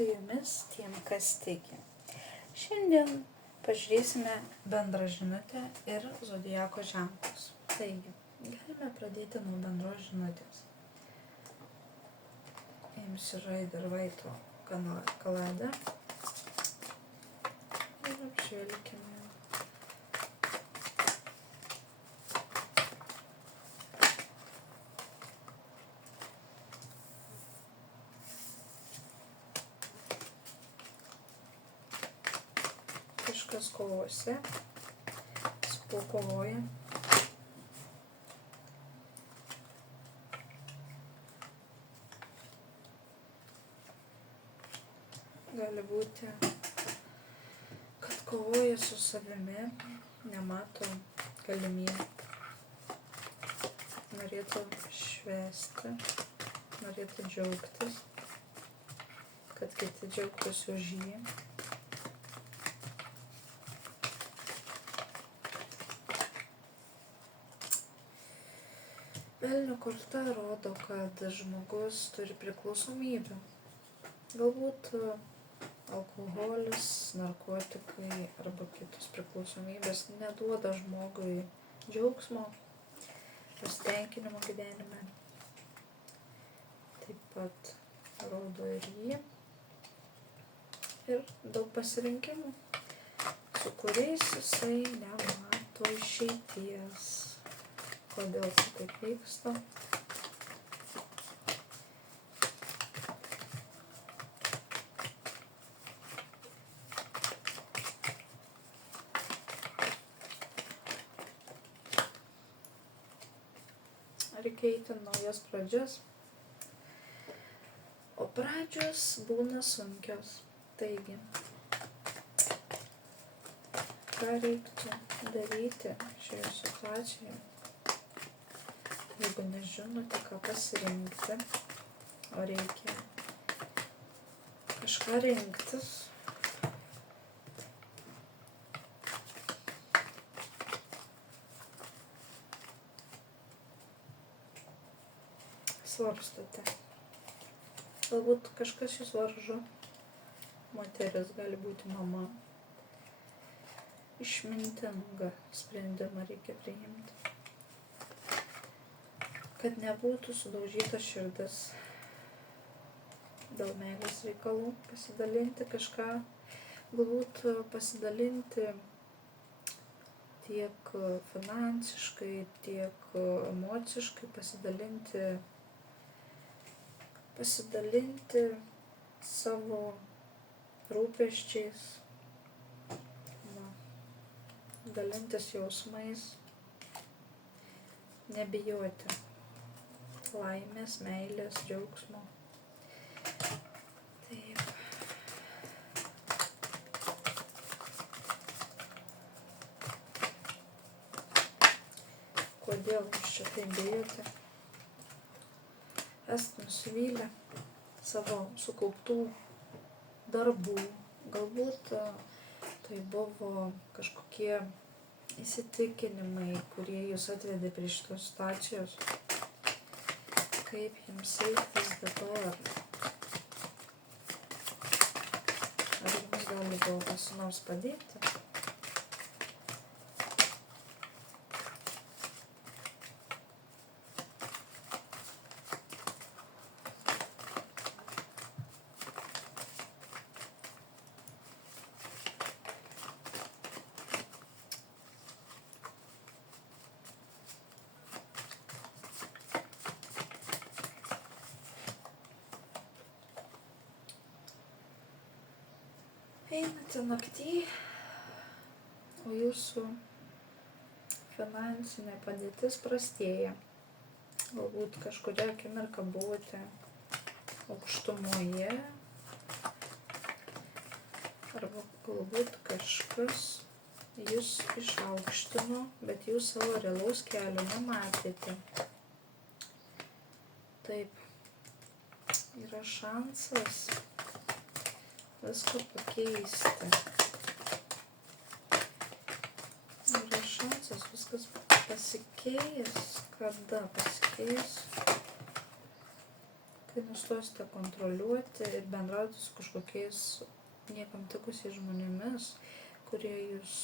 su jumis tiem, kas tiki. Šiandien pažiūrėsime bendrą žinutę ir zodiako ženklus. Taigi, galime pradėti nuo bendros žinutės. Imsiu Raider Vaito kaladę ir apžvelkime. Kažkas kovose, su kuo kovoja. Gali būti, kad kovoja su savimi, nemato galimybių, norėtų švęsti, norėtų džiaugtis, kad kiti džiaugtųsi už jį. Velnio korta rodo, kad žmogus turi priklausomybių. Galbūt alkoholis, narkotikai arba kitos priklausomybės neduoda žmogui džiaugsmo, pasitenkinimo gyvenime. Taip pat rodo ir jį. Ir daug pasirinkimų, su kuriais jisai nemato išeities. Kodėl taip vyksta? Reikia eiti naujas pradžias, o pradžios būna sunkios. Taigi, ką reiktų daryti šioje situacijoje? Jeigu nežinote, ką pasirinkti, o reikia kažką rinktis, svarstote. Galbūt kažkas jūs varžo, moteris gali būti mama. Išmintingą sprendimą reikia priimti. Kad nebūtų sudaužyta širdis dėl meilės reikalų, pasidalinti kažką, galbūt pasidalinti tiek finansiškai, tiek emociškai, pasidalinti savo rūpesčiais, dalintis jausmais, nebijoti laimės, meilės, džiaugsmo. Taip. Kodėl jūs čia taip bijote? Esate nusivylę savo sukauptų darbų. Galbūt tai buvo kažkokie įsitikinimai, kurie jūs atvedė prie šitos situacijos. Kaip jums elgtis dabar? Ar jums gali gal kas nors padėti? Einate naktį, o jūsų finansinė padėtis prastėja. Galbūt kažkuria akimirka buvote aukštumoje, arba galbūt kažkas jūs išaukštino, bet jūs savo realaus kelio nematėte. Taip, yra šansas viską pakeisti. Yra šansas viskas pasikeis. Kada pasikeis? kai nustosite kontroliuoti ir bendrauti su kažkokiais niekam tikusiais žmonėmis, kurie jūs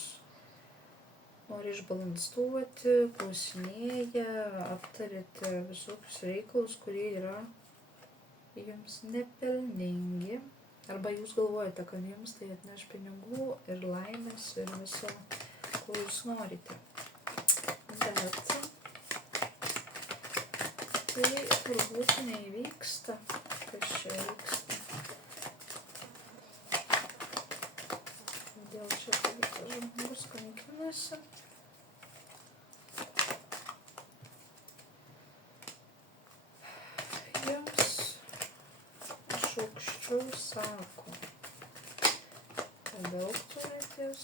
nori išbalansuoti, klausinėja, aptarėte visokius reikalus, kurie yra jums nepelningi, arba jūs galvojate, kad jums tai atneš pinigų ir laimės ir viso, ko jūs norite. Bet tai turbūt neįvyksta, kas čia vyksta. Dėl čia žmogus kankinasi. Jums iš aukščiau sako, kad elgtumėtės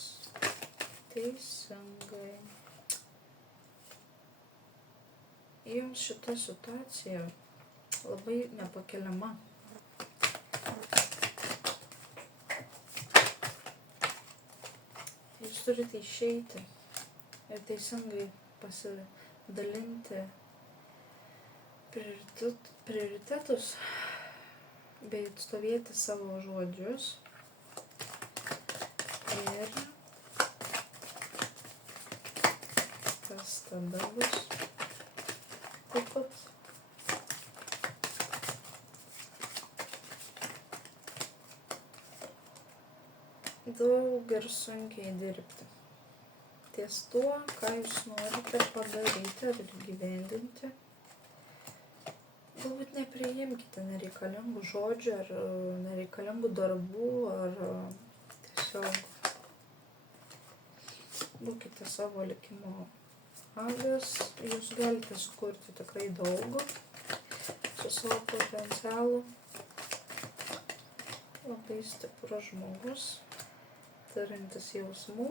teisingai. Jums šita situacija labai nepakeliama. Jūs turite išeiti ir teisingai pasidalinti prioritetus bei atstovėti savo žodžius ir kas tada bus taip pat. Daug ir sunkiai dirbti ties tuo, ką jūs norite padaryti ar įgyvendinti. Galbūt nepriimkite nereikalingų žodžių ar nereikalingų darbų, ar tiesiog būkite savo likimo agas. Jūs galite sukurti tikrai daug su savo potencialu. Labai stiprus žmogus, turintis jausmų.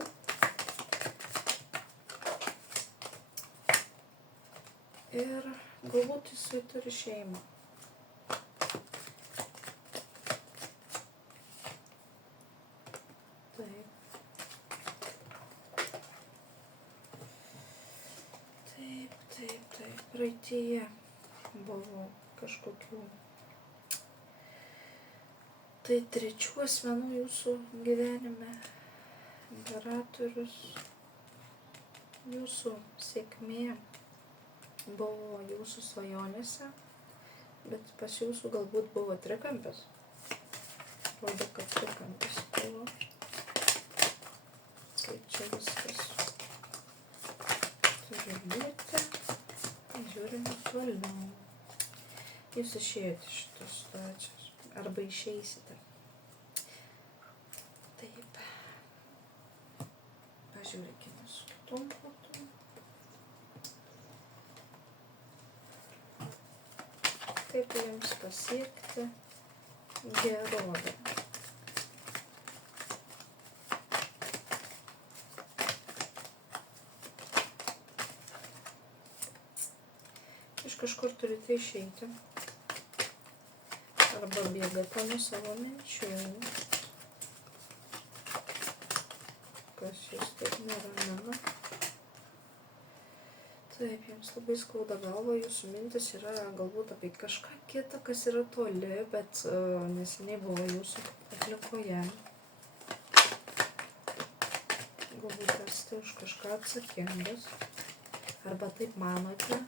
Ir galbūt jisai turi šeimą. Taip. Praeityje buvo kažkokių tai trečių asmenų jūsų gyvenime, imperatorius, jūsų sėkmė buvo jūsų svajonėse, bet pas jūsų galbūt buvo trikampis. Rodo, kad trikampis buvo. Kaip čia viskas turi būti. Žiūrime toliau. Jūs išėjote iš šitos situacijos. Arba išeisite. Taip. Pažiūrėkime su kitom kortom. Kaip jums pasiekti gerovę. Iš kažkur turite išeiti. Arba bėgate nuo savo minčių. Kas jūs taip neramina. Taip, jums labai skauda galva, jūsų mintis yra galbūt apie kažką kitą, kas yra toli, bet neseniai buvo jūsų aplinkoje. Galbūt esate už kažką atsakingas. Arba taip manote.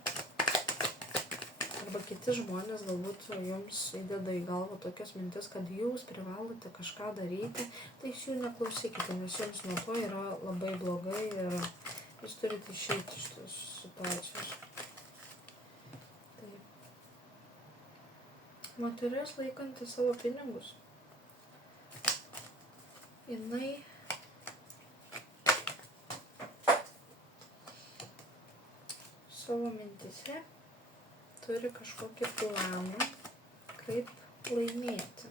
Arba kiti žmonės galbūt jums įdeda į galvą tokias mintis, kad jūs privalote kažką daryti, tai jūs jų neklausykite, nes jums nuo to yra labai blogai ir jūs turite išeiti iš tos situacijos. Taip. Moteris laikanti savo pinigus. Jinai savo mintise turi kažkokį planą, kaip laimėti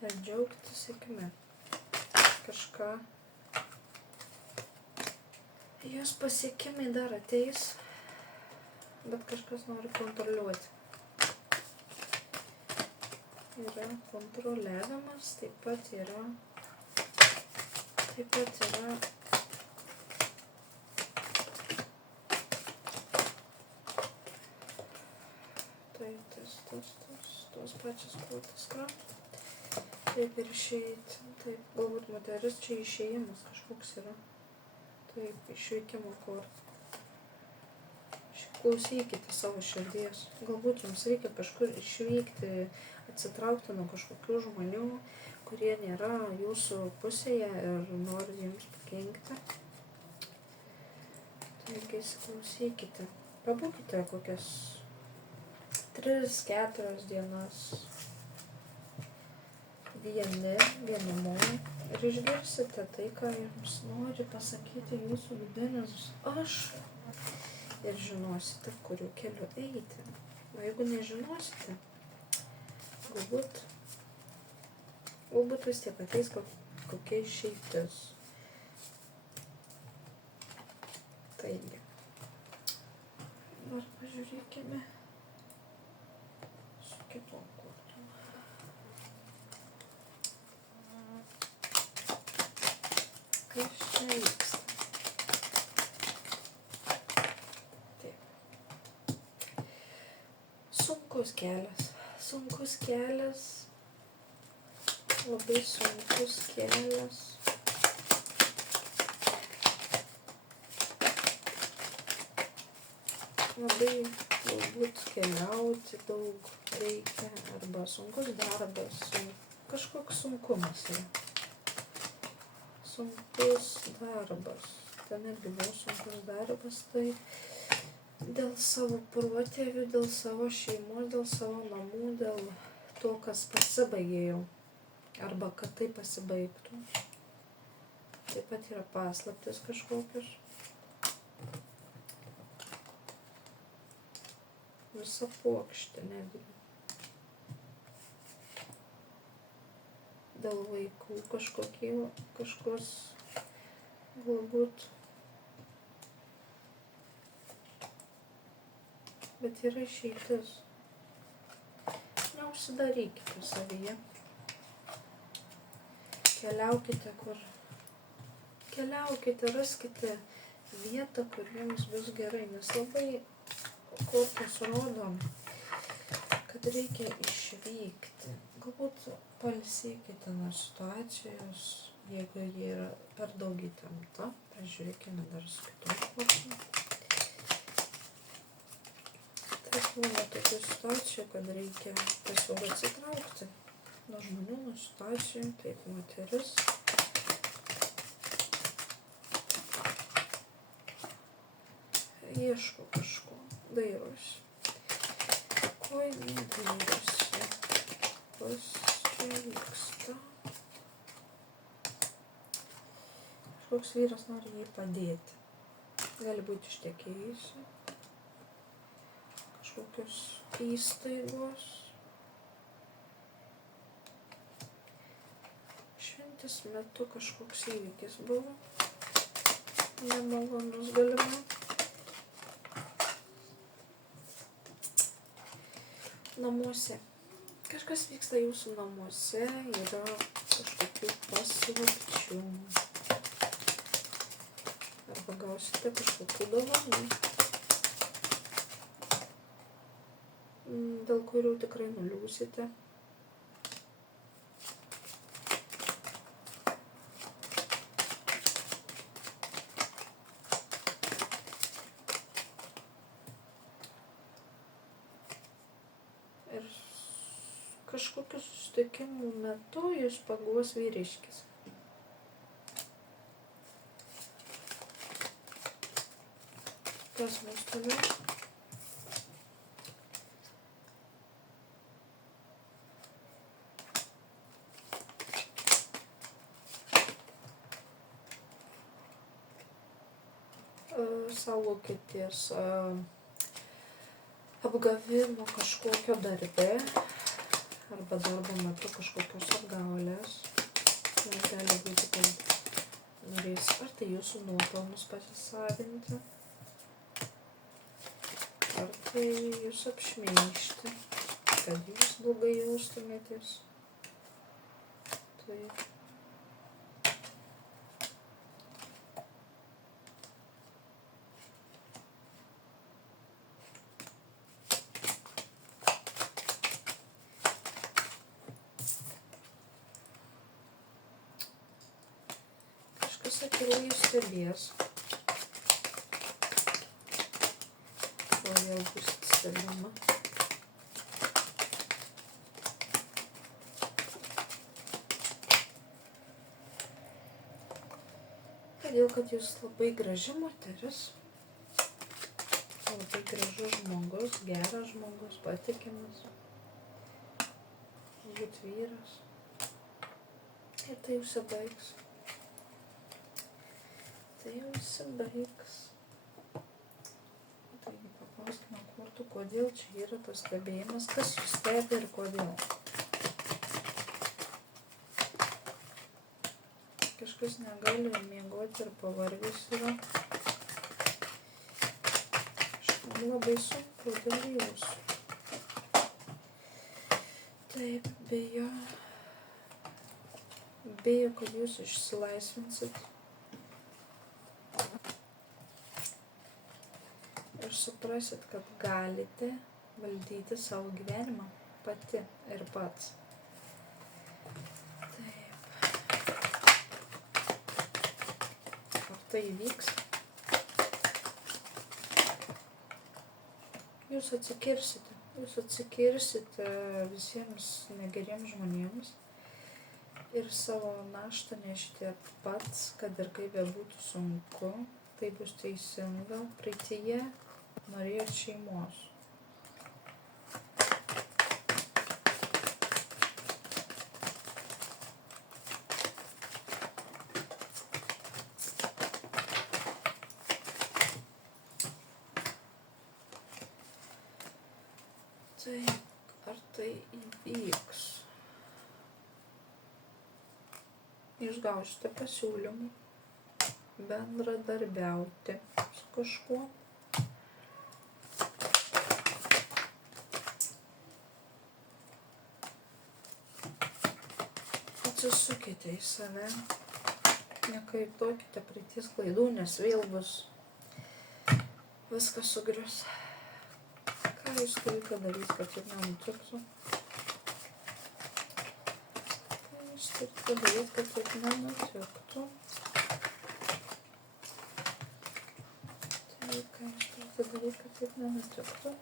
ir džiaugtis sėkme. Kažką. Jos pasiekimai dar ateis, bet kažkas nori kontroliuoti. Yra kontroliavimas, taip pat yra tos pačios kvotas ką. Taip ir išeiti. Taip, galbūt moteris čia išėjimas kažkoks yra. Taip, išveikimo korta. Klausykite savo širdies. Galbūt jums reikia kažkur išvykti, atsitraukti nuo kažkokių žmonių, kurie nėra jūsų pusėje ir nori jums pakenkti. Taigi įsiklausykite. Pabūkite kokias 3-4 dienas vienumoj ir išgirsite tai, ką jums nori pasakyti jūsų vidinis aš. Ir žinosite, kuriuo keliu eiti. O jeigu nežinosite, galbūt vis tiek ateis kokia išeitis. Taigi, dabar pažiūrėkime su kitom kortom. Kas čia vyksta? Sunkus kelias, labai sunkus kelias. Labai galbūt keliauti daug reikia, arba sunkus darbas, kažkoks sunkumas yra. Sunkus darbas, ten irgi buvo sunkus darbas, tai dėl savo protėvių, dėl savo šeimos, dėl savo namų, dėl to, kas pasibaigė jau, arba kad tai pasibaigtų. Taip pat yra paslaptis kažkokios. Visa puokštė netgi. Dėl vaikų kažkos galbūt. Bet yra išeitis. Neužsidarykite savyje. Keliaukite kur. Keliaukite, raskite vietą, kur jums bus gerai. Nes labai kortos rodo, kad reikia išvykti. Galbūt pailsėkite nuo situacijos, jeigu jie yra per daug įtempta. Pažiūrėkime dar su kitom kortom. Būna tokių situacijų, kad reikia tiesiog atsitraukti nuo žmonių, nuo situacijų, taip moteris. Ieško kažko, dairosi. Ko jinai dairosi? Kas čia vyksta? Kažkoks vyras nori jai padėti. Gali būti ištekėjusi. Kažkokios įstaigos. Šventės metu kažkoks įvykis buvo. Nemalonus galima. Namuose. Kažkas vyksta jūsų namuose, yra kažkokių paslapčių. Arba gausite kažkokių dovanų, dėl kurių tikrai nuliūsite. Ir kažkokiu susitikimų metu jūs paguos vyriškis. Kas bus toliau? Saugokitės apgavimo kažkokio darbe arba darbo metu kažkokios apgaulės. Nes gali būti, kad norės ar tai jūsų nuopelnus pasisavinti, ar tai jūs apšmeižti, kad jūs blogai jaustumėtės. Tai visą kelią jis stebės. Kodėl bus stebima. Todėl, kad jūs labai graži moteris, labai gražus žmogus, geras žmogus, patikimas, būt vyras. Ir tai užsibaigs. Tai užsibaigs. Taigi paklauskime kortų, kodėl čia yra tas stebėjimas, kas jūs stebi ir kodėl. Kažkas negali miegoti ir pavargęs yra. Labai sunku dėl jūsų. Taip, bijo, kad jūs išsilaisvinsit. Ir suprasit, kad galite valdyti savo gyvenimą pati ir pats. Tai įvyks. Jūs atsikirsite visiems negeriems žmonėms ir savo naštą nešite pats, kad ir kaip bebūtų sunku, tai bus teisinga. Praeityje norėjot šeimos. Tai ar tai įvyks? Jūs gausite pasiūlymų bendradarbiauti su kažkuo. Atsisukite į save, nekartokite praeities klaidų, nes vėl bus viskas sugrius. Ką jūs turite daryti, kad taip nenutiktų? Ką jūs turite daryti, kad taip nenutiktų? Tai ką jūs turite daryti, kad taip nenutiktų?